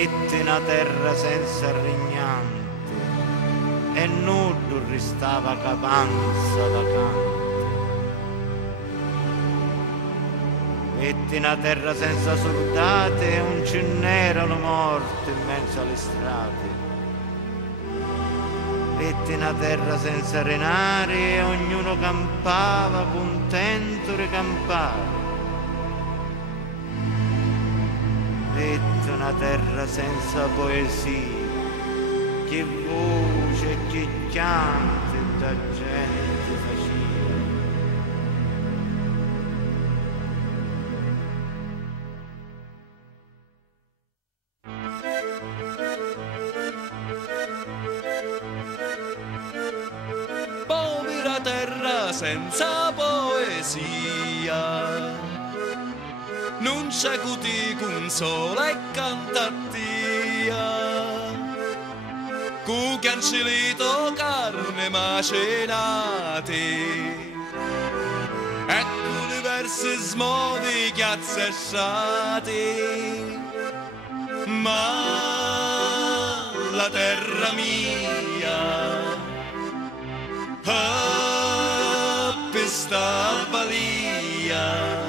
Vetti una terra senza regnante e nudo restava capanza vacante. Vetti una terra senza soldati e non ce n'erano morti in mezzo alle strade. Vetti una terra senza renari e ognuno campava contento di campare. Vetti una terra senza poesia, che voce, che piante da gente faceva. Povera terra senza poesia, non c'è cuti con sole e cantattia, cu cancellito carne macenati, ecco diversi smodi chiazzessati, ma la terra mia questa balia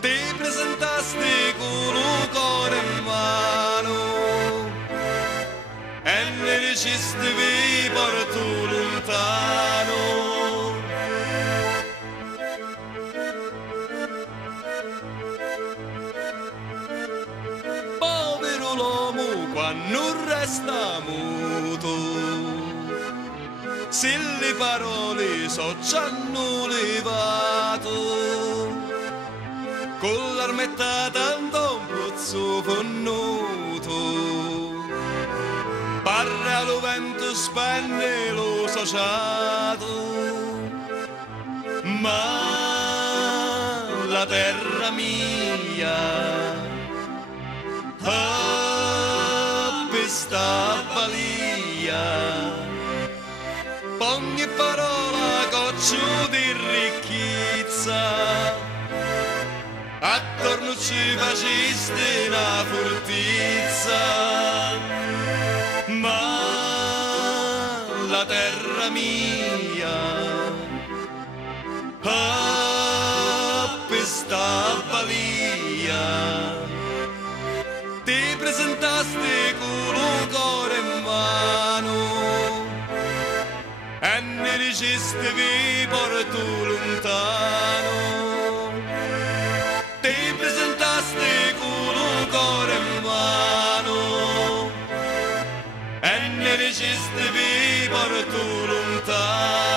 ti presentasti con un cuore in mano e ne dicisti vi porto lontano. Povero l'uomo quando resta muto, se le parole so già hanno levato, con l'armetta tanto un pozzo fonnuto, parla lo vento spenne lo sociato, ma la terra mia questa balia, ogni parola goccio di ricchezza, attorno ci faciste una fortezza, ma la terra mia questa balia, ti presentaste con un cuore in mano e ne dicisti vi porto lontano. Ti presentaste con un cuore in mano e ne dicisti vi porto lontano.